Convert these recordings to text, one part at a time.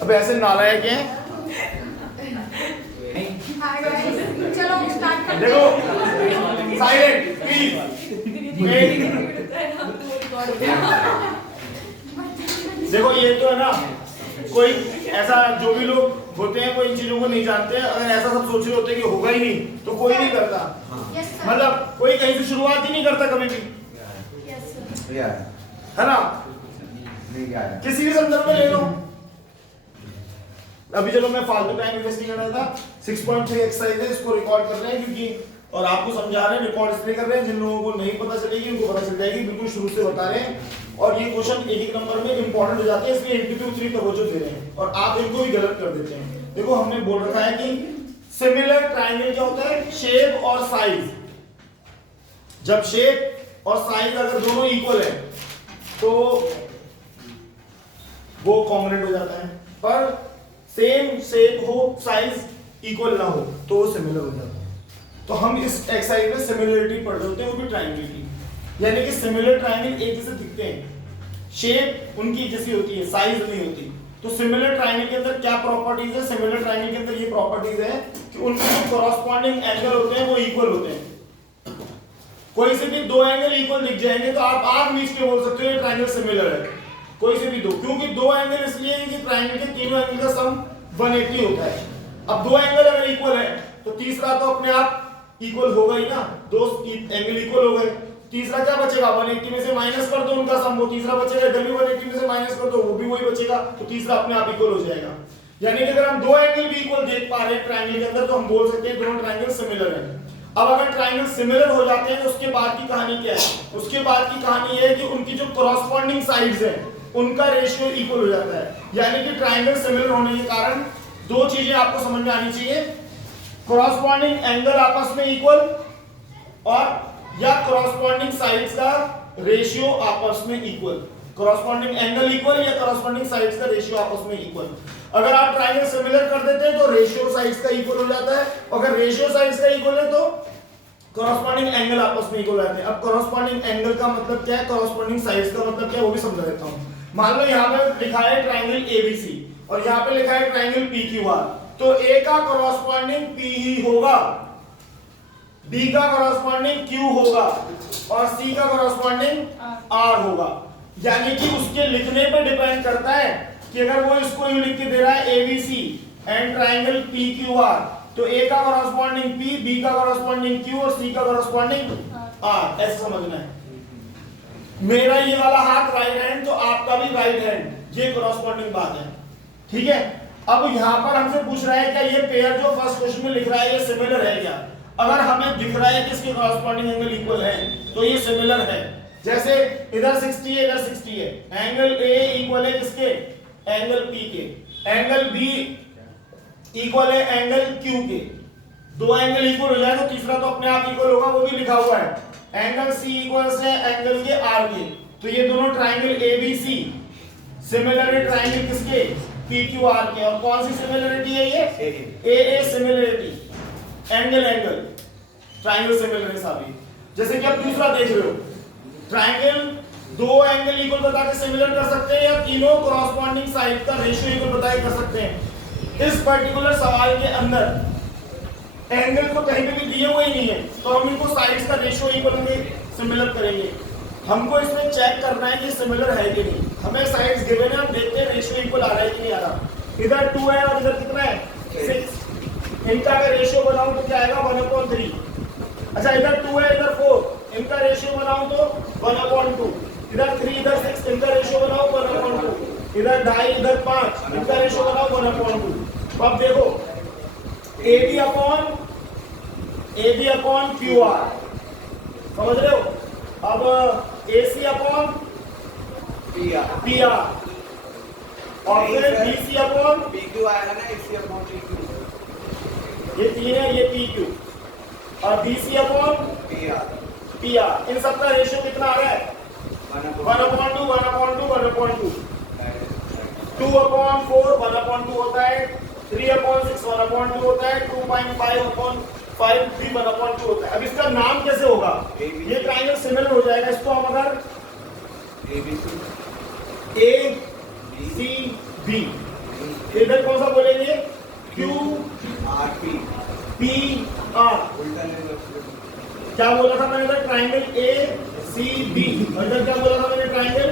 अब ऐसे नालायक हैं। चलो स्टार्ट करते देखो साइलेंट प्लीज। देखो ये तो है ना, कोई ऐसा जो भी लोग होते हैं वो इन चीजों को नहीं जानते हैं। अगर ऐसा सब सोच रहे होते हैं कि होगा ही नहीं तो कोई नहीं करता। मतलब कोई कहीं से शुरुआत ही नहीं करता कभी भी, है ना? किसी भी संदर्भ में ले लो। अभी चलो मैं फालतू टाइम इन्वेस्ट नहीं कर रहा था। 6.3 एक्सरसाइज है, इसको रिकॉर्ड कर रहे हैं क्योंकि और आपको समझा रहे हैं, रिकॉर्ड इसलिए कर रहे हैं जिन लोगों को नहीं पता चलेगी उनको पता चल जाएगी। बिल्कुल शुरू से बता रहे हैं और ये क्वेश्चन एक एक नंबर में इंपॉर्टेंट हो जाते हैं, इसलिए एमसीक्यू 3 तवज्जो दे रहे हैं और आप इनको भी गलत कर देते हैं। देखो हमने बोल रखा है कि सिमिलर ट्रायंगल क्या होता है? शेप और साइज। जब शेप और साइज अगर दोनों इक्वल है तो वो कॉन्ग्रुएंट हो जाता है, पर सेम शेप हो साइज इक्वल ना हो तो वो सिमिलर हो जाता है। तो हम इस एक्सरसाइज में सिमिलरिटी पढ़ रहे होते हैं, वो भी ट्रायंगल की। यानी कि सिमिलर ट्रायंगल एक जैसे दिखते हैं, शेप उनकी जैसी होती है, साइज नहीं होती। तो सिमिलर ट्रायंगल के अंदर क्या प्रॉपर्टीज है? सिमिलर ट्रायंगल के अंदर ये प्रॉपर्टीज है कि उनके जो कॉरस्पॉन्डिंग एंगल होते हैं वो इक्वल होते हैं। कोई से भी दो एंगल इक्वल दिख जाएंगे तो आप आग मीच के बोल सकते हो ये ट्रायंगल सिमिलर है। कोई से भी दो, क्योंकि दो एंगल इसलिए कि ट्रायंगल के तीनों एंगल का सम 180 होता है। अब दो एंगल अगर इक्वल है तो तीसरा तो अपने आप इक्वल होगा ही ना। दो एंगल इक्वल हो गए, तीसरा क्या बचेगा? 180 में से माइनस कर दो उनका सम, वो तीसरा बचेगा। इधर भी 180 में से माइनस कर दो, वो भी वही बचेगा, तो तीसरा अपने आप इक्वल हो जाएगा। यानी कि अगर हम दो एंगल भी इक्वल देख पा रहे हैं ट्रायंगल के अंदर तो हम बोल सकते हैं दोनों ट्रायंगल सिमिलर है। अब अगर ट्रायंगल सिमिलर हो जाते हैं तो उसके बाद की कहानी क्या है? उसके बाद की कहानी ये है कि उनकी जो कॉरस्पॉन्डिंग साइड्स हैं उनका रेशियो इक्वल हो जाता है। यानी कि ट्रायंगल सिमिलर होने के कारण दो चीजें आपको समझ में आनी चाहिए, कॉरस्पॉन्डिंग एंगल आपस में इक्वल और या कॉरस्पॉन्डिंग साइड्स का रेशियो आपस में इक्वल। कॉरस्पॉन्डिंग एंगल इक्वल या कॉरस्पॉन्डिंग साइड्स का रेशियो आपस में इक्वल। अगर आप ट्रायंगल सिमिलर कर देते हैं तो रेशियो साइड्स का इक्वल हो जाता है, अगर रेशियो साइड्स का इक्वल है तो कॉरस्पॉन्डिंग एंगल आपस में इक्वल आते हैं। अब कॉरस्पॉन्डिंग एंगल का मतलब क्या है, कॉरस्पॉन्डिंग साइड्स का मतलब क्या है वो भी समझा देता हूं। मान लो यहां पे लिखा है ट्रायंगल एबीसी और यहां पे लिखा है ट्रायंगल पीक्यूआर, तो ए का कॉरस्पॉन्डिंग पी ही होगा, बी का कॉरस्पॉन्डिंग क्यू होगा और सी का कॉरस्पॉन्डिंग आर होगा। यानी कि उसके लिखने पे डिपेंड करता है कि अगर वो इसको यूं लिख के दे रहा है एबीसी एंड ट्रायंगल पीक्यूआर तो ए का कॉरस्पॉन्डिंग पी, बी का कॉरस्पॉन्डिंग क्यू और सी का कॉरस्पॉन्डिंग आर। ऐसे समझना है। मेरा ये वाला हाथ राइट हैंड तो आपका भी राइट हैंड, ये कॉरस्पॉन्डिंग बात है, ठीक है। अब यहां पर हमसे पूछ रहा है क्या ये पेयर जो फर्स्ट क्वेश्चन में लिख रहा है ये सिमिलर है क्या? अगर हमें दिख रहा है कि इसके कॉरस्पॉन्डिंग एंगल इक्वल है तो ये सिमिलर है। जैसे इधर 60 है, इधर 60 है, एंगल ए इक्वल है किसके? एंगल पी के। एंगल बी इक्वल है एंगल क्यू के। दो एंगल इक्वल हो जाए तो तीसरा तो अपने आप इक्वल होगा, वो भी लिखा हुआ है। एंगल सी इक्वल है एंगल के आर के, तो ये दोनों ट्रायंगल एबीसी सिमिलर है ट्रायंगल किसके? पीक्यूआर के। और कौन सी सिमिलरिटी है ये? ए similarity, angle angle triangle similar है सारी। जैसे कि आप दूसरा देख रहे हो, ट्रायंगल दो एंगल इक्वल बता के सिमिलर कर सकते हैं या तीनों कॉरस्पॉन्डिंग साइड का रेशियो इक्वल बता के कर सकते हैं। इस पर्टिकुलर सवाल के अंदर एंगल तो कहीं पे भी दिए हुए ही नहीं है तो हम इनको साइड्स का रेशियो इक्वल में सिमिलर करेंगे। हमको इसमें चेक करना है कि सिमिलर है कि नहीं। हमें साइड्स गिवन है, हम देखते हैं रेशियो इक्वल आ रहा है कि नहीं आ रहा। इधर 2 है और इधर कितना है? 6। इनका अगर रेशियो बनाऊं तो क्या आएगा? 1/3। अच्छा इधर 2 है, इधर 4, इनका रेशियो बनाऊं तो 1/2। इधर 3, इधर 6, इनका रेशियो बनाओ 1/2। इधर 2.5, इधर 5, इनका रेशियो बनाओ 1/2। तो अब देखो AB अपॉन QR, समझ रहे हो? अब AC अपॉन PR और फिर BC अपॉन PQ आएगा ना, AC अपॉन PQ, ये 3 है, ये PQ और BC अपॉन PR। इन सबका रेशियो कितना आ रहा है? 1/2, 1/2, 1/2। 2/4 1/2 होता है, 3/6 1/2 होता है, 2.5/5 भी 1/2 होता है। अब इसका नाम कैसे होगा? ये ट्रायंगल सिमिलर हो जाएगा। इसको हम अगर ए सी बी, इधर कौन सा बोलेंगे? Q P R. क्या बोला था मैंने इधर? Triangle A C B. और इधर क्या बोला था मैंने? Triangle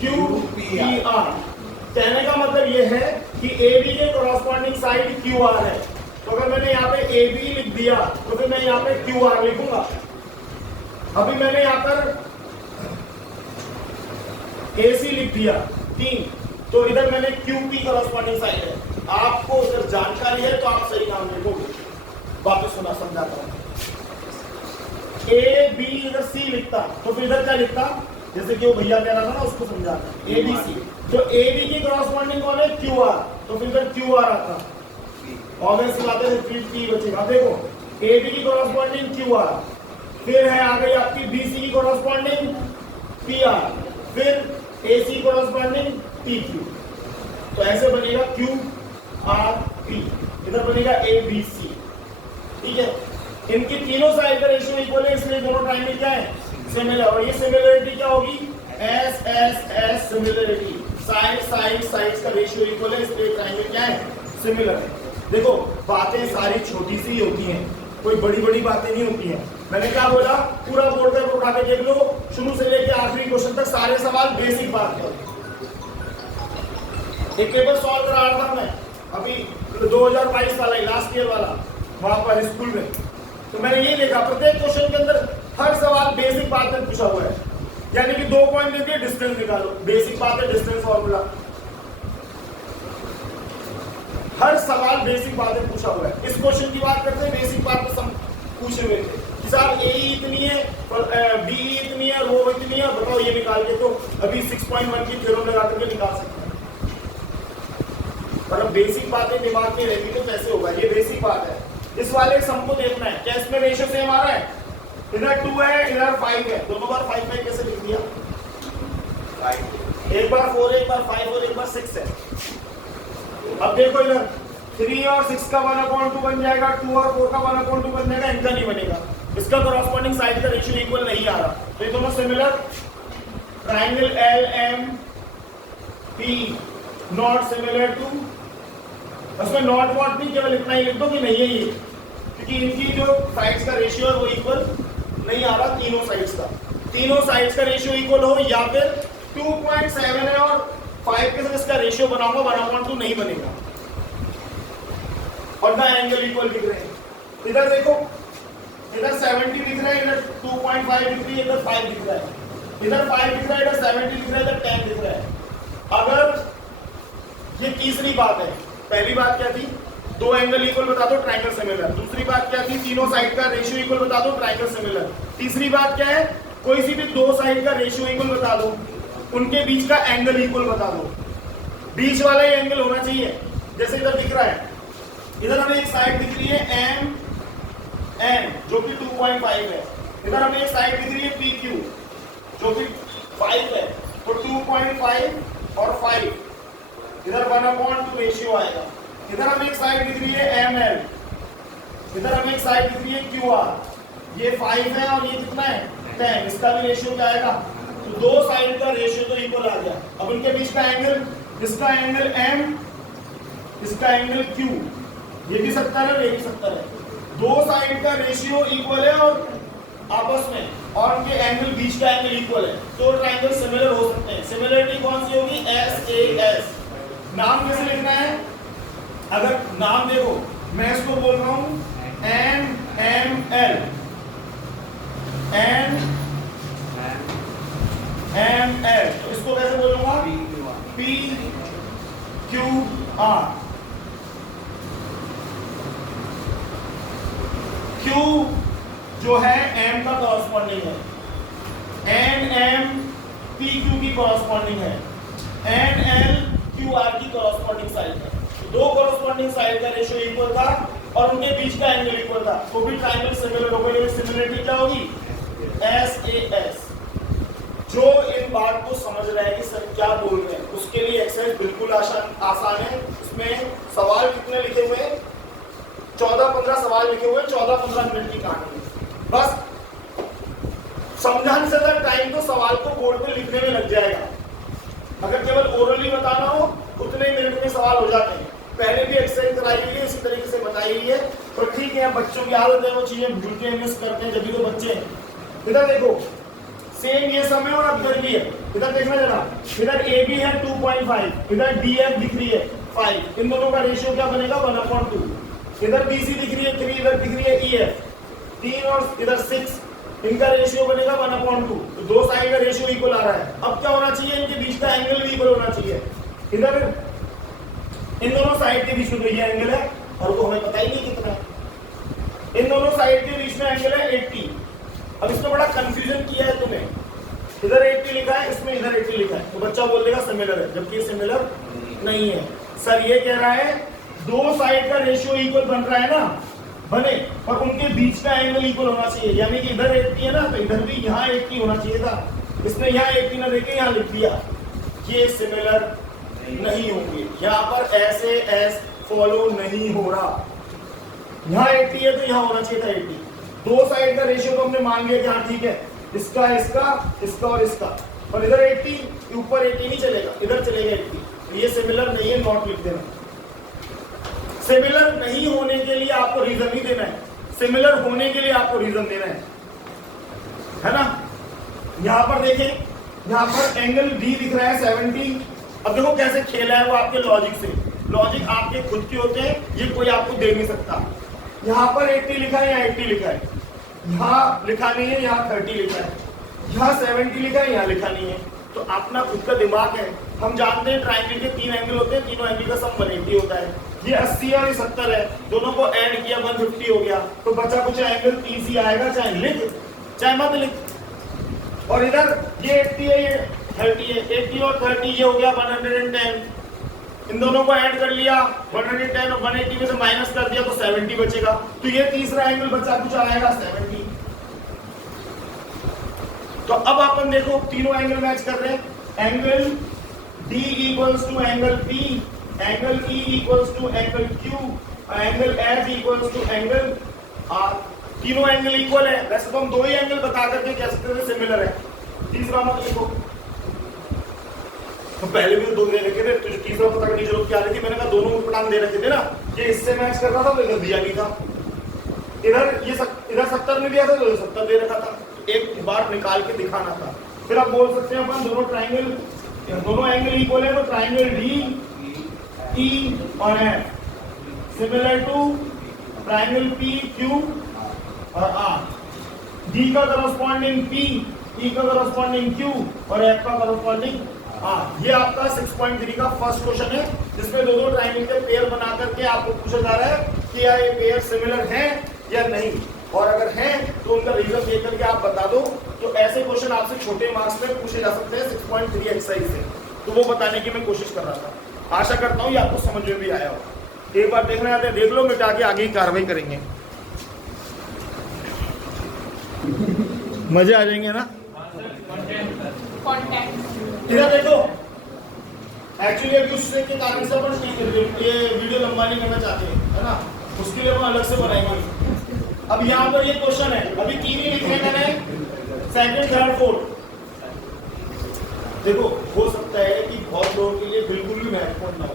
Q P R. कहने का मतलब ये है कि ए बी के कॉरस्पॉन्डिंग साइड क्यू आर है। तो अगर मैंने यहाँ पे ए बी लिख दिया तो फिर मैं यहाँ पे क्यू आर लिखूंगा। अभी मैंने यहाँ पर ए सी लिख दिया 3, तो इधर मैंने क्यू पी कॉरस्पॉन्डिंग साइड है। आपको अगर जानकारी है तो आप सही नाम लिखोगे। वापस सुना समझाता हूँ। ए बी इधर सी लिखता तो फिर इधर क्या लिखता? जैसे कि वो भैया कह रहा था ना, उसको समझाता। ए बी सी, तो ए बी की कॉरस्पॉन्डिंग कौन है? Q R. तो फिर इधर क्यू आर आता, ऑब्वियस बात है, फिर पी बचेगा। देखो ए बी की कॉरस्पॉन्डिंग क्यू आर, फिर है आ गई आपकी बी सी की कॉरस्पॉन्डिंग पी आर, फिर ए सी कॉरस्पॉन्डिंग पी क्यू। तो ऐसे बनेगा क्यू आर पी, इधर बनेगा ए बी सी। ठीक है, इनकी तीनों साइड का रेशियो इक्वल है, इसलिए दोनों ट्रायंगल क्या है? सिमिलर। और ये सिमिलरिटी क्या होगी? S S S similarity. Side side sides का रेशियो इक्वल है, इसलिए ट्रायंगल क्या है? सिमिलर है। देखो बातें सारी छोटी सी होती हैं, कोई बड़ी बड़ी बातें नहीं होती हैं। मैंने क्या बोला? पूरा बोर्ड पेपर उठा के देख लो, शुरू से लेकर आखिरी क्वेश्चन तक सारे सवाल बेसिक बात है। एक पेपर सॉल्व करा रहा था मैं अभी 2022 वाला, लास्ट ईयर वाला, वहां पर स्कूल में। तो मैंने ये देखा प्रत्येक क्वेश्चन के अंदर हर सवाल बेसिक बात में पूछा हुआ है। यानी कि 2 पॉइंट देके डिस्टेंस निकालो, बेसिक बात है, डिस्टेंस फॉर्मूला। हर सवाल बेसिक बातें पूछा हुआ है। इस क्वेश्चन की बात करते हैं, बेसिक बात तो पूछे हुए थे कि साहब ए इतनी है, बी इतनी है, रो इतनी है, बताओ ये निकाल के। तो अभी 6.1 की थ्योरम लगा करके निकाल सकते हैं। मतलब बेसिक बातें दिमाग में रहेगी तो कैसे होगा? ये बेसिक बात है। इस वाले सम को देखना है, क्या इसमें रेशियो सेम आ रहा है? इधर 2 है, इधर 5 है, दोनों बार 5 कैसे लिख दिया? एक बार 4 एक बार 5 और एक बार 6 है। अब देखो इधर 3 और 6 का 1/2 बन जाएगा, 2 और 4 का 1/2 बन जाएगा, इनका नहीं बनेगा। इसका कॉरस्पॉन्डिंग साइड का रेशियो इक्वल नहीं आ रहा, तो ये दोनों similar. Triangle L M P not similar to, उसमें नॉट वॉट नहीं, केवल इतना ही लिख दो कि नहीं है ये, क्योंकि इनकी जो साइड्स का रेशियो है वो इक्वल नहीं आ रहा। तीनों साइड्स का, तीनों साइड्स का रेशियो इक्वल हो, या फिर 2.7 है और 5 के साथ इसका रेशियो बनाऊंगा 1/2 नहीं बनेगा। और ना एंगल इक्वल दिख रहे हैं। इधर देखो, इधर 70 दिख रहा है, इधर 2.5 दिख रही है, इधर 5 दिख रहा है, इधर 5 दिख रहा है, इधर 70 दिख रहा है, इधर 10 दिख रहा है। अगर ये तीसरी बात है, पहली बात क्या थी? 2 एंगल इक्वल बता दो, ट्रायंगल सिमिलर। दूसरी बात क्या थी? तीनों साइड का रेशियो इक्वल बता दो, ट्रायंगल सिमिलर। तीसरी बात क्या है? कोई सी भी 2 साइड का रेशियो इक्वल बता दो, उनके बीच का एंगल इक्वल बता दो। बीच वाला ही एंगल होना चाहिए। जैसे इधर दिख रहा है, इधर हमें एक साइड दिख रही है एम एन जो कि 2.5 है, इधर हमें एक साइड दिख रही है पी क्यू जो कि 5 है, तो 2.5 और 5 इधर 1/2 रेशियो आएगा। इधर हमें एक साइड दिख रही है एम एल, इधर हमें एक साइड दिख रही है क्यू आर, ये 5 है और ये कितना है 10, इसका भी रेशियो क्या आएगा? तो 2 साइड का रेशियो तो इक्वल आ गया। अब उनके बीच का एंगल, इसका एंगल एम, इसका एंगल क्यू, ये भी 70 है, ये भी 70 है। 2 साइड का रेशियो इक्वल है और आपस में, और उनके एंगल, बीच का एंगल इक्वल है, तो ट्रायंगल सिमिलर हो सकते हैं। सिमिलरिटी कौन सी होगी? S A S. नाम कैसे लिखना है? अगर नाम देखो, मैं इसको बोल रहा हूं N M L, N M L, तो इसको कैसे बोलूंगा? P Q are. क्यू जो है एम का कॉरस्पॉन्डिंग है, एन एम पी क्यू की कॉरस्पॉन्डिंग है, एन एल क्यू आर की कॉरस्पॉन्डिंग साइड है। 2 कॉरस्पॉन्डिंग साइड का रेशियो इक्वल था और उनके बीच का एंगल इक्वल था, तो भी ट्रायंगल सिमिलर हो गई। सिमिलरिटी क्या होगी? S A S. जो इन बात को समझ रहा है कि सर क्या बोल रहे हैं, उसके लिए एक्सरसाइज बिल्कुल आसान है। इसमें सवाल कितने लिखे हुए हैं? 14-15 सवाल लिखे हुए हैं, 14-15 मिनट की कहानी है। बस समझाने से ज्यादा टाइम तो सवाल को बोर्ड पे लिखने में लग जाएगा। अगर केवल ओरली बताना हो उतने ही मिनट में सवाल हो जाते हैं। पहले भी एक्सरसाइज कराई हुई है, इसी तरीके से बताई हुई है। तो ठीक है, बच्चों की आदत है वो चीजें भूल के मिस करते हैं, जब भी तो बच्चे हैं। इधर देखो सेम ये समय और अंतर भी है। इधर देखना जरा, इधर ए बी है 2.5, इधर डी एफ दिख रही है 5, इन दोनों का रेशियो क्या बनेगा 1/2। इधर बी सी दिख रही है 3, इधर दिख रही है ई एफ 3 और इधर 6, इनका रेशियो बनेगा 1/2। तो दो साइड का रेशियो इक्वल आ रहा है। अब क्या होना चाहिए, इनके बीच का एंगल भी इक्वल होना चाहिए। इधर इन दोनों साइड के बीच में ये एंगल है और वो हमें पता ही नहीं कितना है। इन दोनों साइड के बीच में एंगल है 80। अब इसमें बड़ा कंफ्यूजन किया है तुमने, इधर 80 लिखा है, इसमें इधर 80 लिखा है, तो बच्चा बोल देगा सिमिलर है, जबकि ये सिमिलर नहीं है। सर ये कह रहा है दो साइड का रेशियो इक्वल बन रहा है ना, बने, पर उनके बीच का एंगल इक्वल होना चाहिए। यानी कि इधर 80 है ना, तो इधर भी यहाँ 80 होना चाहिए था। इसने यहाँ 80 ना देके यहाँ लिख दिया, ये सिमिलर नहीं होंगे। यहाँ पर ऐसे एस फॉलो नहीं हो रहा। यहाँ 80 है तो यहाँ होना चाहिए था 80। दो साइड का रेशियो तो हमने मान लिया कि हाँ ठीक है, इसका इसका इसका और इसका, और इधर 80, ऊपर 80 नहीं चलेगा, इधर चलेगा 80। तो ये सिमिलर नहीं है, नॉट लिख देना। सिमिलर नहीं होने के लिए आपको रीजन नहीं देना है, सिमिलर होने के लिए आपको रीजन देना है ना। यहां पर देखें, यहां पर एंगल डी दिख रहा है 70। अब देखो कैसे खेला है वो आपके लॉजिक से। लॉजिक आपके खुद के होते हैं, ये कोई आपको दे नहीं सकता। यहाँ पर 80 लिखा है, यहाँ 80 लिखा है, यहाँ लिखा नहीं है, यहाँ 30 लिखा है, यहाँ 70 लिखा है, यहाँ लिखा नहीं है। तो अपना खुद का दिमाग है। हम जानते हैं ट्रायंगल के 3 एंगल होते हैं, तीनों एंगल का सम 180 होता है। ये 80 और ये 70 है, दोनों को ऐड किया 150 हो गया। तो बचा कुछ एंगल 30 ही आएगा, चाहे लिख चाहे मत लिख। और इधर ये 80 है, ये 30 है, 80 और 30 ये हो गया 110। इन दोनों को ऐड कर लिया 110 और 180 में से माइनस कर दिया तो 70 बचेगा। तो ये तीसरा एंगल बचा कुछ आएगा 70। तो अब अपन देखो तीनों एंगल मैच कर रहे हैं। Angle D equals to angle P, angle E equals to angle Q, angle F equals to angle R। तीनों एंगल इक्वल है। वैसे तो हम दो ही एंगल बता करके कह सकते थे सिमिलर है, तीसरा मत लिखो। तो पहले भी दो दे रखे थे, तुझे तीसरा पता करने की जरूरत क्या रही थी? मैंने कहा दोनों उटपटांग दे रखे थे ना, ये इससे मैच कर रहा था तो इधर दिया नहीं था। इधर ये इधर 70 में दिया था तो 70 दे रखा था, एक बार निकाल के दिखाना था। फिर आप बोल सकते हैं अपन दोनों ट्राइंगल, दोनों एंगल इक्वल है तो ट्राइंगल डी ई और F similar to triangle P Q और आर। डी का करस्पॉन्डिंग पी, ई का करस्पॉन्डिंग क्यू और एफ का करस्पॉन्डिंग आर। ये आपका 6.3 का फर्स्ट क्वेश्चन है, जिसमें दो ट्राइंगल के पेयर बना करके आपको पूछा जा रहा है कि क्या ये पेयर सिमिलर है या नहीं, और अगर है तो उनका रीजन दे करके आप बता दो। तो ऐसे क्वेश्चन आपसे छोटे मार्क्स में पूछे जा सकते हैं 6.3 एक्सरसाइज से, तो वो बताने की मैं कोशिश कर रहा था। आशा करता हूँ ये आपको समझ में भी आया हो। एक बार देखना चाहते हैं देख लो, मिटा के आगे की कार्रवाई करेंगे, मजे आ जाएंगे ना। इधर देखो, एक्चुअली अभी उससे के कारण से अपन ये वीडियो लंबा नहीं करना चाहते हैं, है ना, उसके लिए हम अलग से बनाएंगे। अब यहाँ पर ये क्वेश्चन है, अभी 3 ही लिखे मैंने, सेकंड थर्ड फोर्थ। देखो हो सकता है कि बहुत लोगों के लिए बिल्कुल भी महत्वपूर्ण ना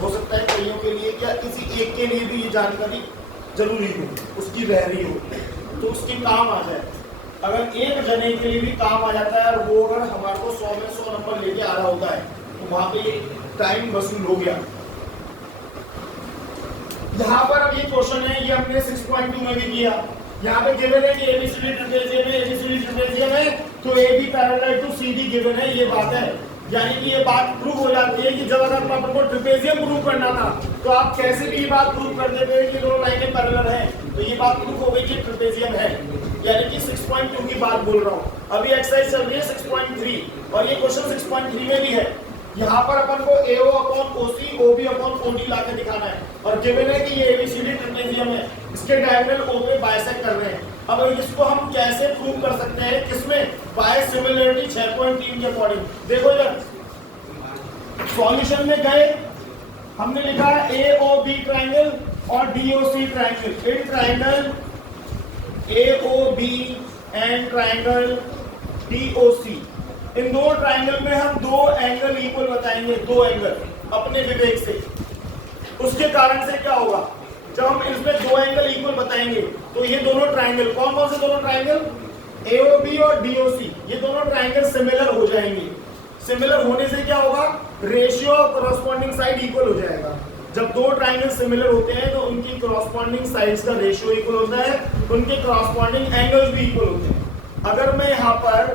हो सकता है कईयों के लिए क्या किसी एक के लिए भी ये जानकारी जरूरी हो, उसकी रह रही हो, तो उसके काम आ जाए। अगर एक जने के लिए भी काम आ जाता है और वो अगर हमारे को 100 में 100 नंबर लेके आ रहा होता है तो वहां पे टाइम वसूल हो गया। यहाँ पर अब ये क्वेश्चन है, ये हमने 6.2 में भी किया। यहाँ पे गिवन है कि एबीसीडी ट्रिपेजियम है, एबीसीडी ट्रिपेजियम है तो AB parallel to CD given है, ये बात है। यानी कि ये बात प्रूव हो जाती है कि जब अगर अपन को ट्रिपेजियम प्रूव करना था तो आप कैसे भी ये बात प्रूव कर देते हैं कि दोनों लाइनें पैरेलल हैं, तो ये बात प्रूव हो गई कि ट्रिपेजियम है। यानी कि 6.2 की बात बोल रहा हूँ। अभी एक्सरसाइज चल रही है 6.3 और ये क्वेश्चन 6.3 में भी है। यहाँ पर अपन को AO upon OC, OB upon OD ला के दिखाना है और गिवन है कि ये ABCD ट्रिपेजियम है, इसके डायगोनल O पे बाइसेक्ट कर रहे हैं। अब इसको हम कैसे प्रूव कर सकते हैं, किसमें? बाय सिमिलरिटी 6.3 के अकॉर्डिंग। देखो इधर सॉल्यूशन में गए, हमने लिखा है AOB ट्राइंगल और DOC triangle. In triangle AOB and triangle DOC। इन दो ट्राइंगल में हम दो एंगल इक्वल बताएंगे, दो एंगल अपने विवेक से। उसके कारण से क्या होगा, जब हम इसमें दो एंगल इक्वल बताएंगे तो ये दोनों ट्राइंगल, कौन कौन से दोनों ट्राइंगल, AOB और DOC, ये दोनों ट्राइंगल सिमिलर हो जाएंगे। सिमिलर होने से क्या होगा, ratio of corresponding side equal हो जाएगा। जब दो ट्राइंगल सिमिलर होते हैं तो उनकी कॉरस्पॉन्डिंग साइड्स का रेशियो इक्वल होता है, उनके कॉरस्पॉन्डिंग एंगल्स भी इक्वल होते हैं। अगर मैं यहाँ पर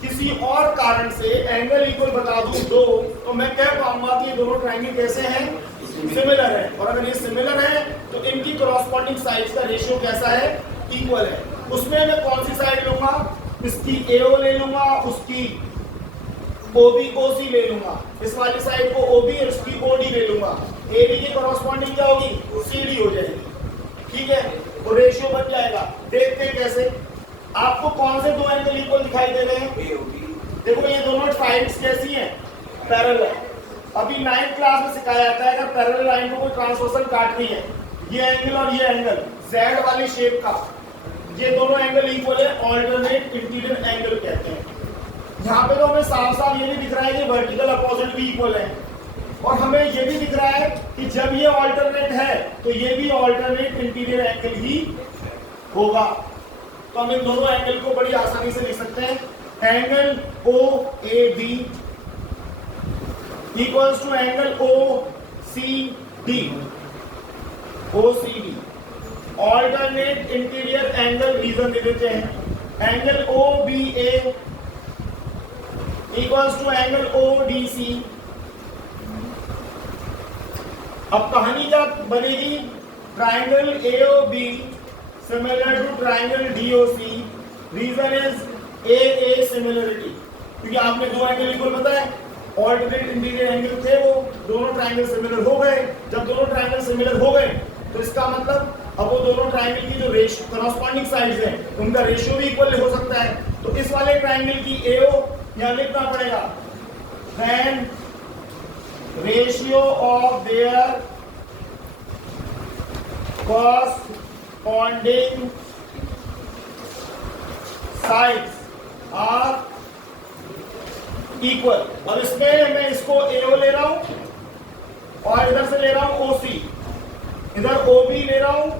किसी और कारण से एंगल इक्वल बता दूं दो, तो मैं कह पाऊंगा कि ये दोनों ट्राइंगल कैसे हैं, सिमिलर है। और अगर ये सिमिलर है तो इनकी कॉरस्पॉन्डिंग साइड्स का रेशियो कैसा है, इक्वल है। उसमें मैं कौन सी साइड लूंगा, इसकी AO ले लूंगा, उसकी OC ले लूंगा, इस वाली साइड को OB और इसकी OD ले लूंगा। AB की कॉरस्पॉन्डिंग क्या होगी, CD हो जाएगी, ठीक है। तो रेशियो बन जाएगा। देखते हैं कैसे, आपको कौन से दो एंगल इक्वल दिखाई दे रहे हैं, देखो ये दोनों साइड्स कैसी हैं, पैरेलल है। अभी 9th क्लास में सिखाया जाता है अगर पैरेलल लाइन को कोई ट्रांसवर्सल काटनी है, ये एंगल और ये एंगल Z वाली शेप का, ये दोनों एंगल इक्वल है, ऑल्टरनेट इंटीरियर एंगल कहते हैं। यहाँ पे तो हमें साफ साफ ये भी दिख रहा है कि वर्टिकल अपोजिट भी इक्वल है, और हमें ये भी दिख रहा है कि जब ये ऑल्टरनेट है तो ये भी ऑल्टरनेट इंटीरियर एंगल ही होगा। तो हम इन दोनों एंगल को बड़ी आसानी से लिख सकते हैं, angle OAB equals to angle OCD। Alternate interior angle reason दे देते हैं, angle OBA equals to angle ODC। अब कहानी क्या बनेगी, triangle AOB similar to triangle DOC, reason is AA similarity, क्योंकि आपने दो एंगल इक्वल बताए, ऑल्टरनेट इंटीरियर एंगल थे, वो दोनों ट्राइंगल सिमिलर हो गए। जब दोनों ट्राइंगल सिमिलर हो गए तो इसका मतलब अब वो दोनों ट्राइंगल की जो रेशियो कॉरस्पॉन्डिंग साइड्स हैं उनका रेशियो भी इक्वल हो सकता है। तो इस वाले ट्राइंगल की AO यहां लिखना पड़ेगा, then ratio of their corresponding sides are equal। और इसमें मैं इसको AO ले रहा हूं और इधर से ले रहा हूं OC, इधर OB ले रहा हूं,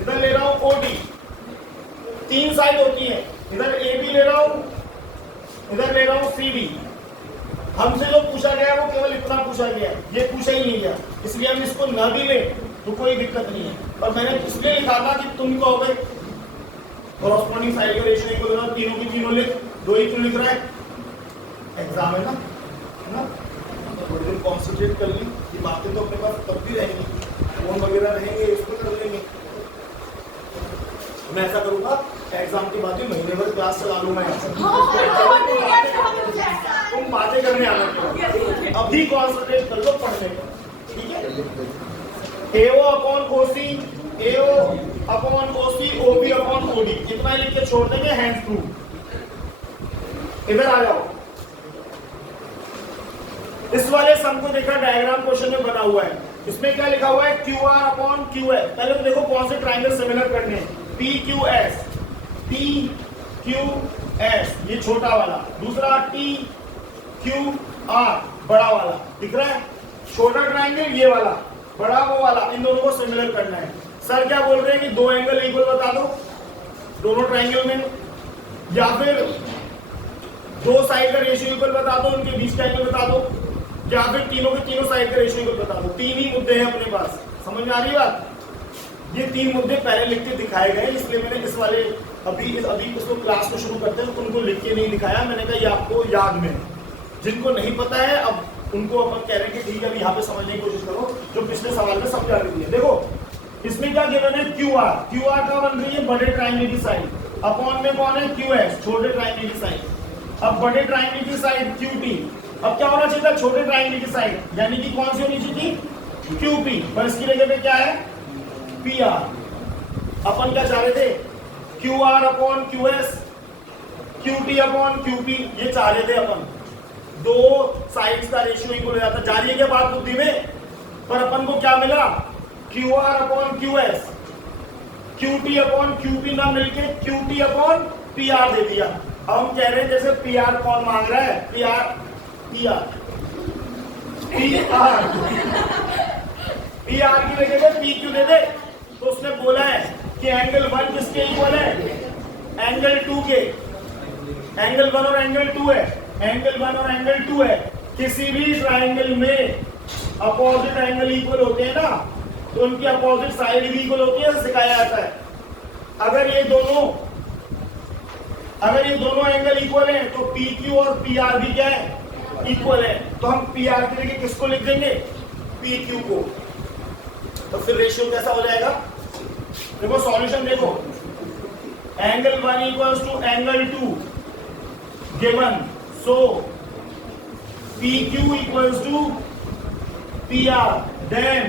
इधर ले रहा हूं OD। तीन साइड होती है, इधर AB ले रहा हूं, इधर ले रहा हूं CD। हमसे जो पूछा गया वो केवल इतना पूछा गया, ये पूछा ही नहीं गया, इसलिए हम इसको न भी लें तो कोई दिक्कत नहीं है। और मैंने इसलिए लिखा था कि तुम कहोगे कॉरस्पॉन्डिंग साइड का रेशियो इक्वल होगा, तीनों की तीनों लिख, दो ही क्यों लिख रहा है, एग्जाम है ना, थोड़ी देर कॉन्सेंट्रेट कर ली, ये बातें तो अपने पास तब भी रहेंगी, फोन वगैरह रहेंगे, उसको कर लेंगे। मैं ऐसा करूंगा, एग्जाम के बाद ही महीने भर क्लास चला लूंगा, तुम बातें करने आना, अभी कॉन्सेंट्रेट कर लो पढ़ने पर, ठीक है। AO upon OC, AO upon OC, OB upon OD, इतना लिख के छोड़ देंगे, हैंड्स थ्रू। इधर आ जाओ, इस वाले सम को देखा, डायग्राम क्वेश्चन में बना हुआ है, इसमें क्या लिखा हुआ है, QR अपॉन QS। पहले तो देखो कौन से ट्राइंगल सिमिलर करने हैं, PQS, TQS ये छोटा वाला, दूसरा TQR बड़ा वाला, दिख रहा है, छोटा ट्राइंगल ये वाला, बड़ा वो वाला, इन दोनों को सिमिलर करना है। सर क्या बोल रहे हैं कि दो एंगल इक्वल बता दो दोनों ट्राइंगल में, या फिर दो साइड का रेशियो इक्वल बता दो, उनके बीच का एंगल बता दो, या फिर तीनों के तीनों साइड का रेशियो इक्वल बता दो। तीन ही मुद्दे हैं अपने पास, समझ में आ रही बात। ये तीन मुद्दे पहले लिख के दिखाए गए, इसलिए मैंने इस वाले अभी इसको क्लास को शुरू करते हैं तो उनको लिख के नहीं दिखाया, मैंने कहा ये आपको याद में, जिनको नहीं पता है अब उनको अपन कह रहे हैं कि ठीक है अभी यहाँ पे समझने की कोशिश करो, जो पिछले सवाल में समझा रही है। देखो इसमें क्या गिवन है, QR का बन रही है बड़े ट्राइंगल की साइड, अपॉन में कौन है, QS छोटे ट्राइंगल की साइड। अब बड़े ट्राइंगल की साइड QT, अब क्या होना चाहिए था, छोटे ट्राइंगल की साइड, यानी कि कौन सी होनी चाहिए थी, QP, पर इसकी जगह पे क्या है, PR। अपन क्या चाह रहे थे, QR upon QS, QT upon QP, ये चाह रहे थे अपन, दो साइड्स का रेशियो इक्वल हो जाता। जा रही है क्या बात बुद्धि में, पर अपन को क्या मिला, QR upon QS, QT upon QP ना मिलके QT अपॉन पी आर दे दिया। अब हम कह रहे हैं जैसे पी आर कौन मांग रहा है, P R P R P R P R की जगह पे पी क्यू दे दे। तो उसने बोला है कि एंगल 1 किसके इक्वल है, एंगल 2 के। एंगल 1 और एंगल 2 है, एंगल 1 और एंगल 2 है। किसी भी ट्राइंगल में अपोजिट एंगल इक्वल होते हैं ना, तो उनकी अपोजिट साइड भी इक्वल होती है, सिखाया जाता है। अगर ये दोनों एंगल इक्वल हैं तो पी क्यू और पी आर भी क्या है, इक्वल है। तो हम पी आर की जगह किसको लिख देंगे, पी क्यू को। तो फिर रेशियो कैसा हो जाएगा, देखो सॉल्यूशन देखो, angle 1 equals to angle 2 given, so P Q equals to P R, then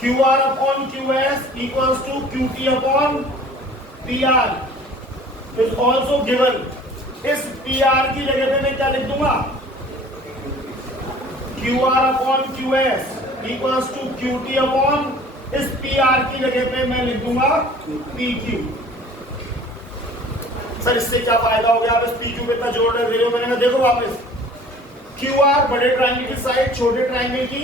Q R upon Q S equals to Q T upon P R is also given. इस P R की जगह पे मैं क्या लिख दूंगा, Q R upon Q S equals to Q T upon, इस P R की जगह पे मैं लिख दूंगा पी क्यू। सर इससे क्या फायदा हो गया, आप इस पी क्यू पे इतना जोड़ दे रहे हो। मैंने कहा देखो वापस, क्यू आर बड़े ट्राइंगल की साइड, छोटे ट्राइंगल की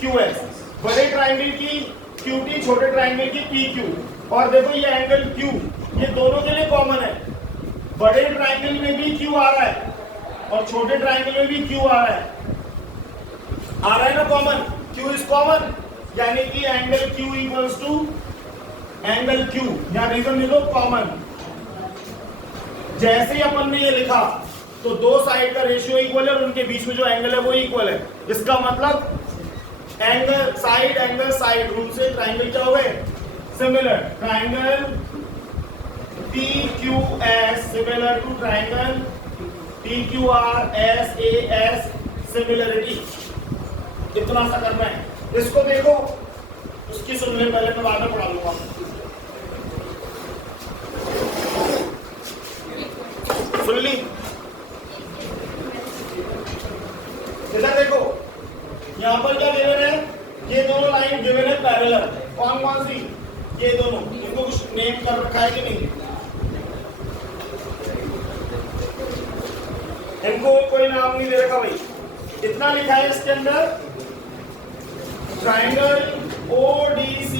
क्यू एस, बड़े ट्राइंगल की क्यू टी, छोटे ट्राइंगल की पी क्यू। और देखो ये एंगल क्यू, ये दोनों के लिए कॉमन है। बड़े ट्राइंगल में भी क्यू आ रहा है और छोटे ट्राइंगल में भी क्यू आ रहा है ना कॉमन, क्यू इज कॉमन, यानी कि angle Q equals to angle Q, या रीजन दे दो कॉमन। जैसे ही अपन ने ये लिखा तो दो साइड का रेशियो इक्वल है और उनके बीच में जो एंगल है वो इक्वल है। इसका मतलब एंगल साइड रूल से ट्राइंगल क्या हो गए, similar. Triangle P Q S similar to triangle P Q R S A S, similarity. इतना सा करना है। इसको देखो, उसकी सुन ले पहले, मैं बाद में पढ़ा लूंगा। सुन ली, इधर देखो, यहां पर क्या गिवन है, ये दोनों लाइन गिवन है पैरेलल। कौन कौन सी, ये दोनों, इनको कुछ नेम कर रखा है कि नहीं, इनको कोई नाम नहीं दे रखा भाई। कितना लिखा है इसके अंदर, triangle ODC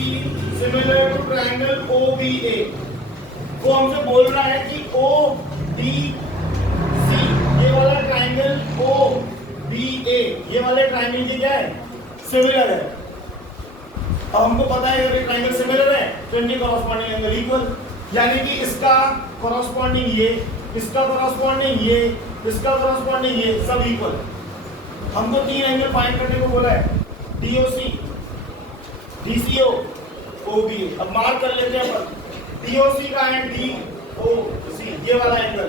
similar to triangle OBA। वो हमसे बोल रहा है कि ODC ये वाला ट्राइंगल OBA ये वाले ट्राइंगल की क्या है, सिमिलर है। अब हमको पता है अगर ट्राइंगल सिमिलर है तो इनके कॉरस्पॉन्डिंग एंगल इक्वल, यानी कि इसका कॉरस्पॉन्डिंग ये, इसका कॉरस्पॉन्डिंग ये, इसका कॉरस्पॉन्डिंग ये, सब इक्वल। हमको तीन एंगल फाइंड करने को बोला है, DOC, DCO, OBA। अब मार्क कर लेते हैं अपन, DOC का है DOC ये वाला एंगल,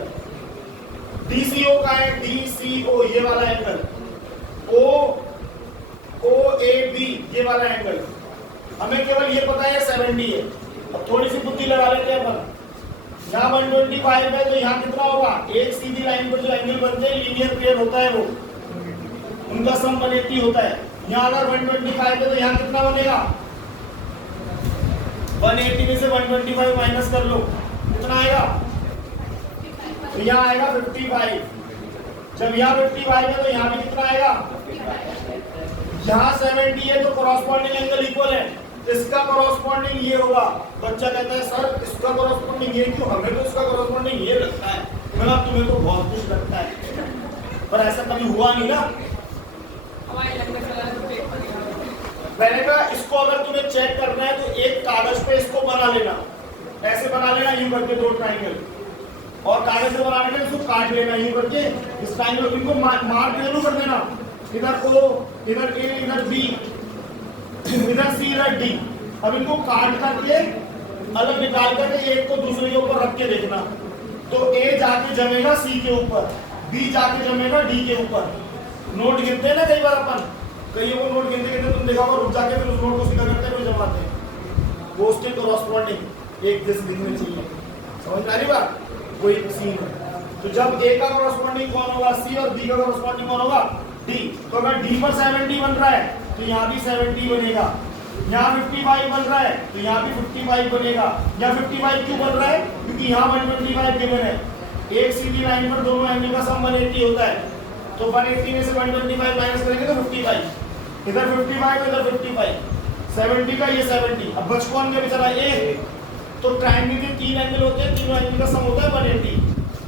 DCO का है DCO ये वाला एंगल, OAB ये वाला एंगल। हमें केवल ये पता है 70 है। अब थोड़ी सी बुद्धि लगा लेते हैं अपन, यहाँ 125 है तो यहाँ कितना होगा, एक सीधी लाइन पर जो एंगल बनते हैं लीनियर पेयर होता है वो, उनका सम 180 होता है। यहाँ अगर 125 है तो यहाँ कितना बनेगा, 180 में से 125 माइनस कर लो, कितना आएगा, तो यहाँ आएगा 55। जब यहाँ 55 है तो यहाँ भी कितना आएगा, यहाँ 70 है तो कॉरस्पॉन्डिंग एंगल इक्वल है, इसका कॉरस्पॉन्डिंग ये होगा। बच्चा कहता है सर इसका कॉरस्पॉन्डिंग ये क्यों, हमें तो इसका कॉरस्पॉन्डिंग ये लगता है। मैंने कहा तुम्हें तो बहुत कुछ लगता है, पर ऐसा कभी हुआ नहीं ना। मैंने कहा इसको अगर तुम्हें चेक करना है तो एक कागज पे इसको बना लेना, ऐसे बना लेना यूं करके दो ट्राइंगल, और कागज से बनाने के इसको काट लेना यूं करके, इस ट्राइंगल को मार्क जरूर कर देना, इधर O, इधर A, इधर B, इधर C, इधर D। अब इनको काट करके अलग निकाल करके एक को दूसरे के ऊपर रख के देखना, तो A जाके जमेगा C के ऊपर, B जाके जमेगा D के ऊपर। नोट गिनते हैं ना कई बार अपन, कई को नोट गिनते गिनते तुम देखा होगा, रुक जाके फिर उस नोट को सीधा करते हुए जमाते हैं। वो उसके कॉरस्पॉन्डिंग एक दिस गिनने चाहिए, समझ में आ रही बात, वही सीन है। तो जब A का कॉरस्पॉन्डिंग कौन होगा, C, और B का कॉरस्पॉन्डिंग कौन होगा, D। तो अगर D पर 70 बन रहा है तो यहाँ भी 70 बनेगा, यहाँ 55 बन रहा है तो यहाँ भी 55 बनेगा। यहाँ 55 क्यों बन रहा है? क्योंकि यहाँ 125 गिवन है। एक सीधी लाइन पर दोनों एंगल का सम 180 होता है, तो 180 में से 125 माइनस करेंगे तो 55, इधर 55 इधर 55, 70 का ये 70। अब बच कौन गया बेचारा? ए। तो ट्रायंगल के 3 एंगल होते हैं, तीनों एंगल का सम होता है 180।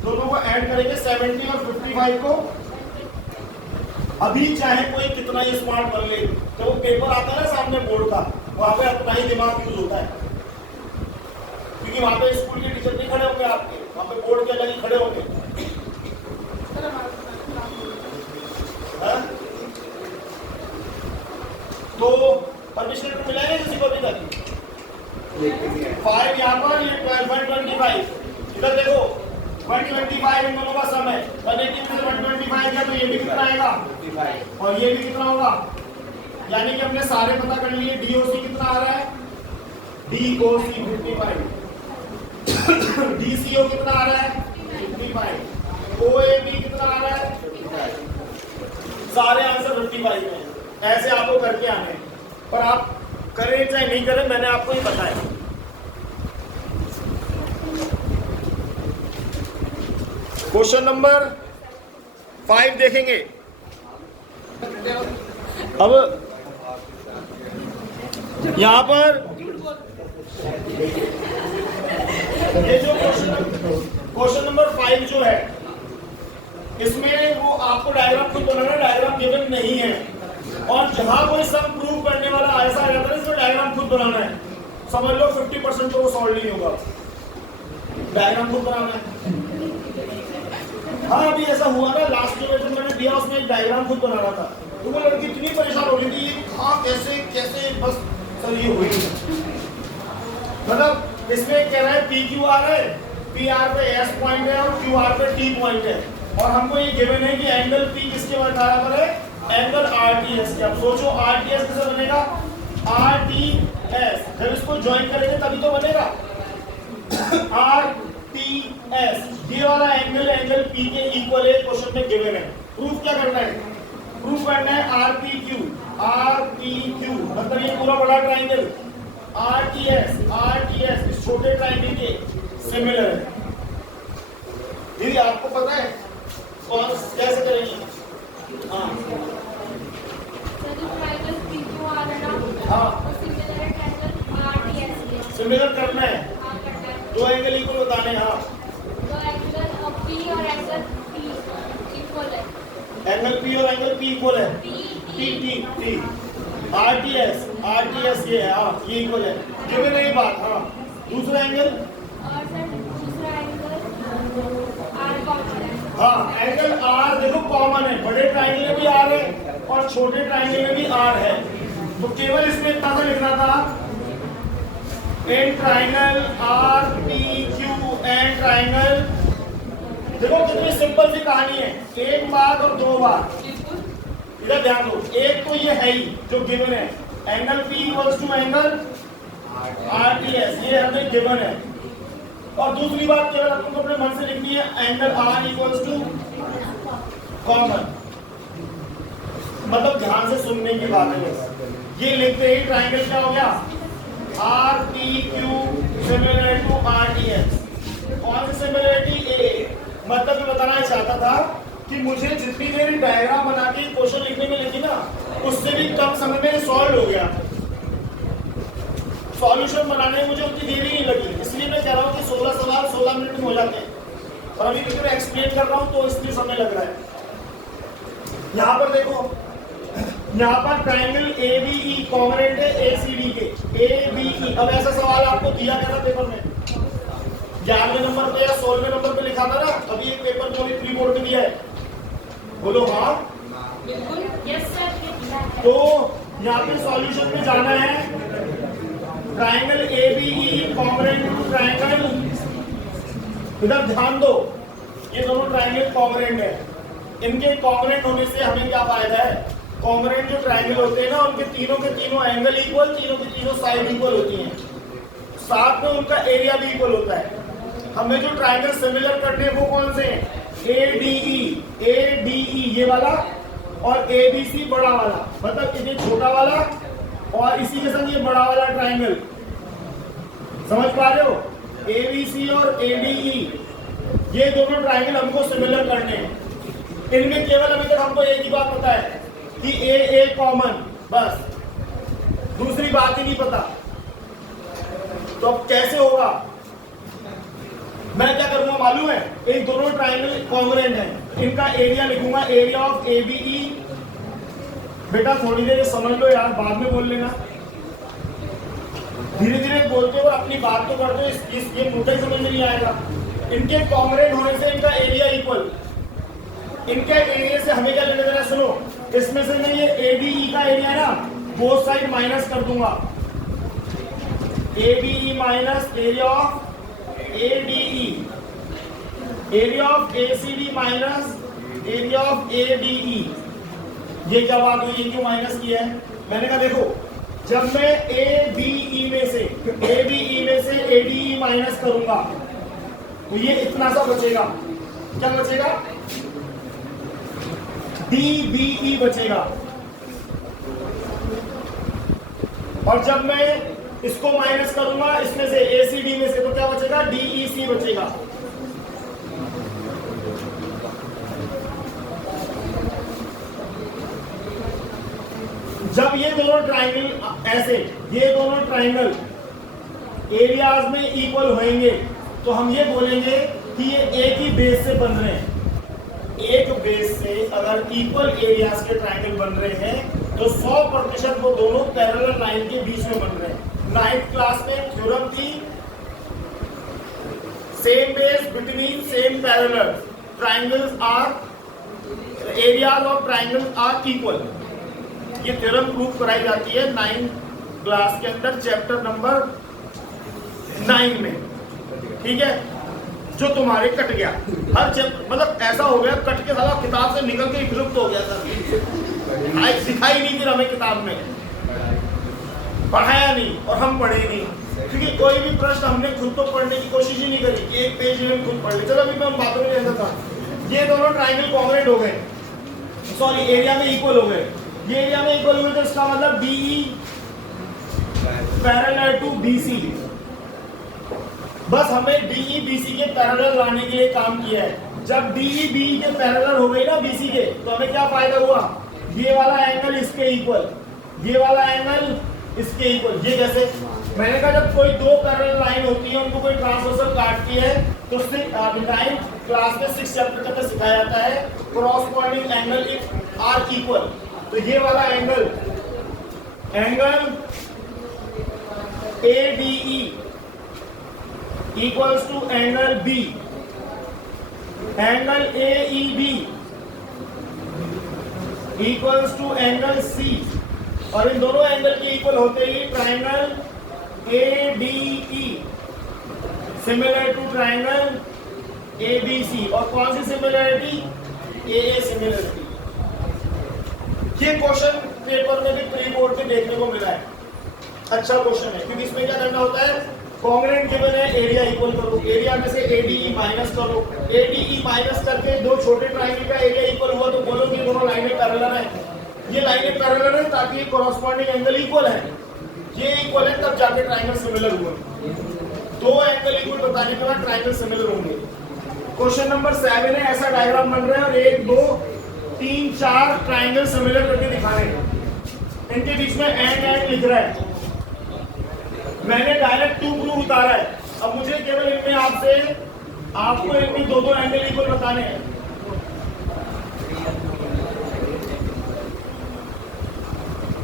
दोनों को ऐड करेंगे 70 और 55 को। अभी चाहे कोई कितना ही स्मार्ट बन ले, तो वो पेपर आता है ना सामने बोर्ड का, वहां पे अपना ही दिमाग यूज होता है, क्योंकि वहां पे स्कूल के टीचर नहीं खड़े होंगे आपके, वहां पे बोर्ड के अलग ही खड़े होंगे। तो परमिशन लेटर मिला है किसी को अभी तक? 5 यहाँ पर, ये 125 इधर देखो, 125 इन दोनों का सम है। 180 में से 125 क्या, तो ये भी कितना आएगा और ये भी कितना होगा? यानी कि हमने सारे पता कर लिए। DOC कितना आ रहा है? DOC 55, DCO कितना आ रहा है? 55, OAB कितना आ रहा है? 55। सारे आंसर 55 में। ऐसे आपको करके आने, पर आप करें चाहे नहीं करें, मैंने आपको ही बताया। क्वेश्चन नंबर 5 देखेंगे। अब यहां पर ये जो क्वेश्चन नंबर 5 जो है, इसमें वो आपको डायग्राम खुद बनाना है, डायग्राम गिवन नहीं है। और जहां कोई सम प्रूव करने वाला ऐसा रहता है, इसमें डायग्राम खुद बनाना है। समझ लो 50% तो वो सॉल्व नहीं होगा, डायग्राम खुद बनाना है। हाँ, अभी ऐसा हुआ ना, लास्ट में जब मैंने दिया उसमें एक डायग्राम खुद बनाना था, तो वो लड़की इतनी परेशान हो रही थी, हाँ कैसे कैसे, बस सर ये हुई। मतलब इसमें कह रहा है PQR है, PR पे S पॉइंट है और QR पे T पॉइंट है, और हमको ये गिवन है कि एंगल P किसके बराबर है? एंगल RTS के। अब सोचो RTS कैसे बनेगा? RTS, जब इसको ज्वाइन करेंगे तभी तो बनेगा। RTS, ये वाला एंगल P के इक्वल है, क्वेश्चन में गिवन है। प्रूफ क्या करना है? प्रूफ करना है RPQ मतलब ये पूरा बड़ा ट्राइंगल RTS इस छोटे ट्राइंगल के सिमिलर है। दीदी आपको पता है कौन कैसे करेंगे? हाँ सिमिलर करना है, दो एंगल इक्वल बताने। हाँ, एंगल P और एंगल P इक्वल है, T RTS ये है, हाँ ये इक्वल है, ये भी नहीं बात। हाँ, दूसरा एंगल, हाँ एंगल R देखो कॉमन है, बड़े ट्राइंगल में भी R है और छोटे ट्राइंगल में भी R है, तो केवल इसमें इतना सा लिखना था, an triangle RPQ and triangle. देखो कितनी सिंपल सी कहानी है, एक बार और दो बार। इधर ध्यान दो, एक तो ये है ही जो गिवन है, angle P equals to angle RTS, ये हमें गिवन है। और दूसरी बात केवल तुमको अपने मन से लिखनी है, angle R equals to common, मतलब ध्यान से सुनने की बात है। ये लिखते ही ट्राइंगल क्या हो गया? RPQ similar to RTS। कौन सी सिमिलरिटी? A। मतलब मैं बताना चाहता था कि मुझे जितनी देर डायग्राम बना के क्वेश्चन लिखने में लगी ना, उससे भी कम समय में सॉल्व हो गया। सॉल्यूशन बनाने में मुझे उतनी देर ही नहीं लगी, इसलिए मैं कह रहा हूँ कि 16 सवाल 16 मिनट में हो जाते हैं। और अभी भी मैं एक्सप्लेन कर रहा हूँ तो इसलिए समय लग रहा है। यहाँ पर देखो, यहाँ पर ट्राइंगल ABE कॉन्ग्रुएंट है ACD के, ABE। अब ऐसा सवाल आपको दिया गया था पेपर में, 11वें नंबर पे या 16वें नंबर पे लिखा था ना, अभी एक पेपर जो प्री बोर्ड में दिया है, बोलो हाँ बिल्कुल, यस सर। तो यहाँ पे सॉल्यूशन में जाना है, triangle ABE congruent to triangle, इधर ध्यान दो, ये दोनों ट्राइंगल कॉन्ग्रुएंट है, इनके कॉन्ग्रुएंट होने से हमें क्या फायदा है? कॉन्ग्रुएंट जो ट्राइंगल होते हैं ना, उनके तीनों के तीनों एंगल इक्वल, तीनों की तीनों साइड इक्वल होती हैं, साथ में उनका एरिया भी इक्वल होता है। हमें जो ट्राइंगल सिमिलर करने हैं वो कौन से हैं? ADE ये वाला और ABC बड़ा वाला, मतलब ये छोटा वाला और इसी के संग ये बड़ा वाला ट्राइंगल, समझ पा रहे हो? एबीसी और एडीई, ये दोनों ट्राइंगल हमको सिमिलर करने हैं। इनमें केवल अभी तक हमको एक ही बात पता है कि ए कॉमन, बस दूसरी बात ही नहीं पता। तो अब कैसे होगा? मैं क्या करूंगा मालूम है? इन दोनों ट्राइंगल कॉन्ग्रुएंट हैं, इनका एरिया लिखूंगा, एरिया ऑफ एबीई। बेटा थोड़ी देर समझ लो यार, बाद में बोल लेना, धीरे धीरे बोलते हो, अपनी बात तो करते हो, ये मोटे समझ में नहीं आएगा। इनके कॉन्ग्रुएंट होने से इनका एरिया इक्वल, इनके एरिया से हमें क्या लेना देना? सुनो, इसमें से मैं ये एबीई का एरिया है ना, बोथ साइड माइनस कर दूंगा, ABE minus area of ADE, area of ACD minus area of ADE. ये क्या बात हुई? इनको माइनस किया है। मैंने कहा देखो, जब मैं एबीई में से एडीई माइनस करूंगा तो ये इतना सा बचेगा। क्या बचेगा? डीबीई बचेगा। और जब मैं इसको माइनस करूंगा इसमें से, एसीडी में से, तो क्या बचेगा? डीईसी बचेगा। जब ये दोनों ट्राइंगल ऐसे, ये दोनों ट्राइंगल एरियाज में इक्वल होंगे तो हम ये बोलेंगे कि ये एक ही बेस से बन रहे हैं। एक बेस से अगर इक्वल एरियाज के ट्राइंगल बन रहे हैं तो 100% वो दोनों पैरेलल लाइन के बीच में बन रहे हैं। 9th क्लास में थ्योरम थी, same base between same parallel triangles are, areas of triangles are equal. ये थ्योरम प्रूव कराई जाती है 9th क्लास के अंदर, चैप्टर नंबर 9 में, ठीक है? जो तुम्हारे कट गया हर चैप्टर, मतलब ऐसा हो गया कट के साला किताब से निकल के विलुप्त हो गया सर, दिखाई नहीं फिर हमें किताब में, पढ़ाया नहीं और हम पढ़े नहीं, क्योंकि कोई भी प्रश्न हमने खुद तो पढ़ने की कोशिश ही नहीं करी कि एक पेज में खुद पढ़ ले। चलो अभी मैं बातों में ऐसा था, ये दोनों ट्राइंगल कॉन्ग्रुएंट हो गए, सॉरी एरिया में इक्वल हो गए। ये एरिया में इक्वल हुए तो इसका मतलब बीई पैरेलल टू बीसी। बस हमें डीई बीसी के पैरेलल लाने के लिए काम किया है। जब डीई बी के पैरेलल हो गई ना बीसी के, तो हमें क्या फायदा हुआ? ये वाला एंगल इसके इक्वल, ये वाला एंगल इसके इक्वल। ये कैसे? मैंने कहा जब कोई दो पैरेलल लाइन होती है, उनको कोई ट्रांसवर्सल काटती है, तो 9th क्लास में 6 चैप्टर तक सिखाया जाता है corresponding angle if are equal. तो ये वाला angle ADE equals to angle B, angle AEB equals to angle C, और इन दोनों एंगल के इक्वल होते ही triangle ADE similar to triangle ABC। और कौन सी सिमिलरिटी? AA similarity. ये क्वेश्चन पेपर में भी प्री बोर्ड पे देखने को मिला है, अच्छा क्वेश्चन है, क्योंकि इसमें क्या करना होता है? कॉन्ग्रुएंट गिवन है, एरिया इक्वल करो, एरिया में से ADE माइनस करो, ADE माइनस करके दो छोटे ट्राइंगल का एरिया इक्वल हुआ तो बोलो कि दोनों लाइनें पैरेलल हैं। ये लाइनें पैरेलल हैं ताकि ये कॉरस्पॉन्डिंग एंगल इक्वल है, ये इक्वल है तब जाके ट्राइंगल सिमिलर हुआ। दो एंगल इक्वल बताने के बाद ट्राइंगल सिमिलर होंगे। क्वेश्चन नंबर 7 है, ऐसा डायग्राम बन रहा है और 1 2 3 4 ट्राइंगल सिमिलर करके दिखा रहे हैं, इनके बीच में एंड लिख रहा है। मैंने डायरेक्ट 2 प्रूफ उतारा है, अब मुझे केवल इनमें आपको इनमें दो एंगल इक्वल बताने हैं।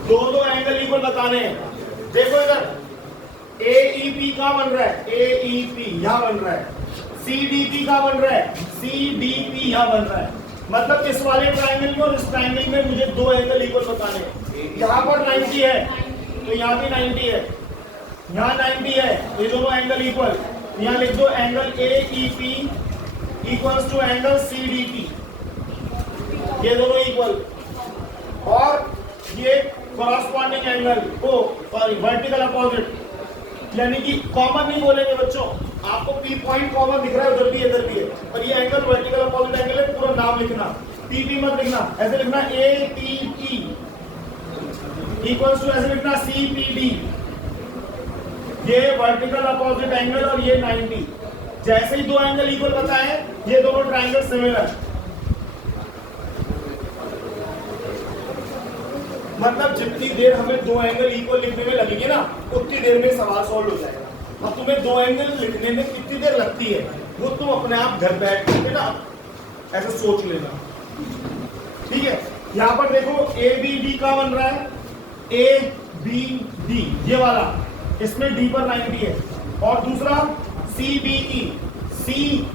दो एंगल इक्वल बताने हैं। देखो इधर AEP का बन रहा है, AEP यहां बन रहा है, CDP का बन रहा है, CDP यहां बन रहा है। मतलब इस वाले ट्राइंगल में और इस ट्राइंगल में मुझे दो एंगल इक्वल बताने हैं। यहाँ पर 90 है तो यहाँ भी 90 है, यहाँ 90 है, ये दोनों एंगल इक्वल। यहाँ लिख दो angle AEP equals to angle CDP, ये दोनों इक्वल। और ये कॉरस्पॉन्डिंग एंगल को सॉरी वर्टिकल अपोजिट, यानी कि कॉमन नहीं बोलेंगे बच्चों, आपको P पॉइंट कॉमन दिख रहा है, उधर भी इधर भी है, और ये एंगल वर्टिकल अपोजिट एंगल है। पूरा नाम लिखना, PP मत लिखना, ऐसे लिखना APP इक्वल्स टू ऐसे लिखना CPD, ये वर्टिकल अपोजिट एंगल और ये 90। जैसे ही दो एंगल इक्वल बताए ये दोनों ट्राइंगल सिमिलर, मतलब जितनी देर हमें दो एंगल इक्वल लिखने में लगेगी ना उतनी देर में सवाल सॉल्व हो जाएगा। अब तुम्हें दो एंगल लिखने में कितनी देर लगती है वो तुम अपने आप घर बैठ के ना ऐसे सोच लेना, ठीक है। यहाँ पर देखो ABD का बन रहा है, ABD ये वाला, इसमें D पर 90 है, और दूसरा CBE, CBE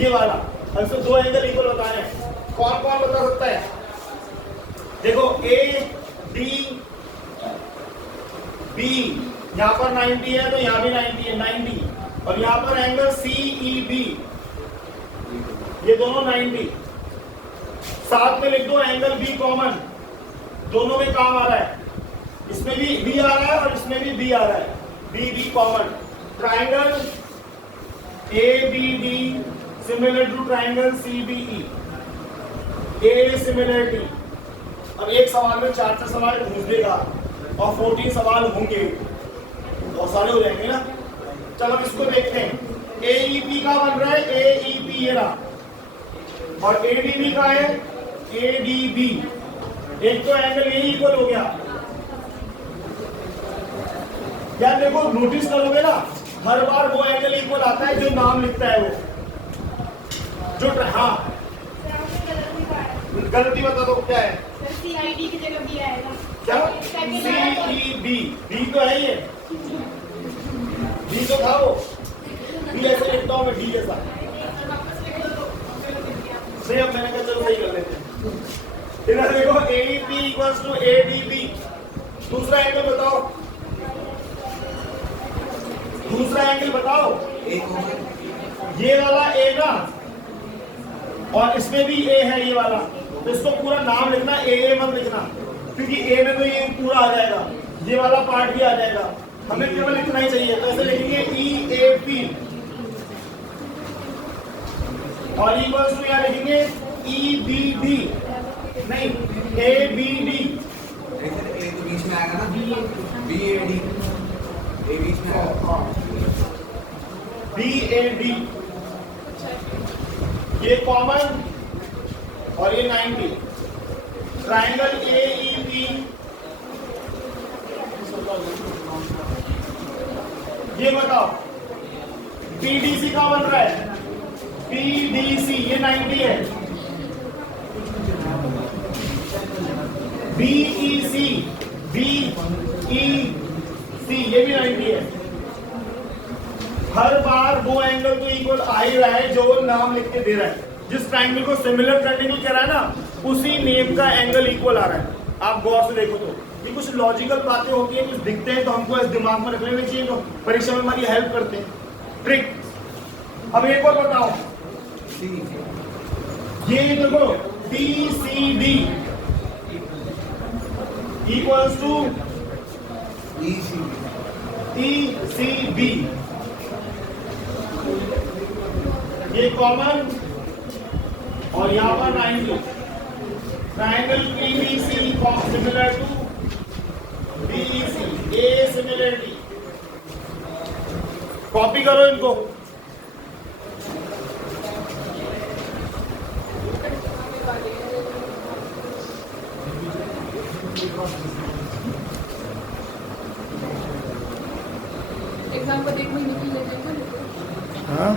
ये वाला। अब दो एंगल इक्वल बताए हैं, कौन कौन बता सकता है? देखो ADB यहाँ पर 90 है तो यहाँ भी 90 है, 90, और यहाँ पर एंगल CEB ये दोनों 90। साथ में लिख दो एंगल B कॉमन, दोनों में काम आ रहा है, इसमें भी B आ रहा है और इसमें भी B आ रहा है, B common. Triangle ABD similar to triangle CBE, A similarity. अब एक सवाल में 4 सवाल ढूंढ देगा और 14 सवाल होंगे, बहुत सारे हो जाएंगे ना। चलो अब इसको देखते हैं। AEP का बन रहा है, AEP ये रहा, और ADB का है ADB। एक तो एंगल यही इक्वल हो गया। यार देखो नोटिस करोगे ना हर बार वो एंगल इक्वल आता है जो नाम लिखता है वो, जो हाँ गलती बता दो क्या है? CID की जगह B आएगा। क्या? CEB, B तो है ये, B तो था वो, B ऐसे लिखता हूँ मैं, D ऐसा। सही, अब मैंने कहा चलो सही कर लेते हैं। इधर देखो AEP इक्वल्स टू ADB। दूसरा एंगल बताओ, दूसरा एंगल बताओ। ये वाला A ना, और इसमें भी A है ये वाला, तो इसको पूरा नाम लिखना, AA मत लिखना, क्योंकि A में तो ये पूरा आ जाएगा, ये वाला पार्ट भी आ जाएगा, हमें केवल लिखना ही चाहिए। तो ऐसे लिखेंगे EAP, और इक्वल्स टू यहाँ लिखेंगे EBD, नहीं ABD। तो बीच में आएगा ना, BAD, ये बीच में आएगा, BAD ये कॉमन और ये 90। ट्राइंगल AEP ये बताओ। PDC का बन रहा है, PDC ये 90 है। BEC, BEC ये भी 90 है। हर बार वो एंगल तो इक्वल आ ही रहा है जो नाम लिख के दे रहा है। जिस ट्राइंगल को सिमिलर ट्राइंगल कह रहा है ना, उसी नेम का एंगल इक्वल आ रहा है। आप गौर से देखो तो ये कुछ लॉजिकल बातें होती हैं, कुछ दिखते हैं तो हमको इस दिमाग में रख लेने चाहिए, तो परीक्षा में हमारी हेल्प करते हैं। ट्रिक अब एक और बताओ, ये देखो DCD इक्वल्स टू ECB, ये कॉमन और यहाँ पर 90। Triangle PBC similar to BEC, A similarity. Copy करो इनको। एग्जाम को 1 महीने की लगेगा। हाँ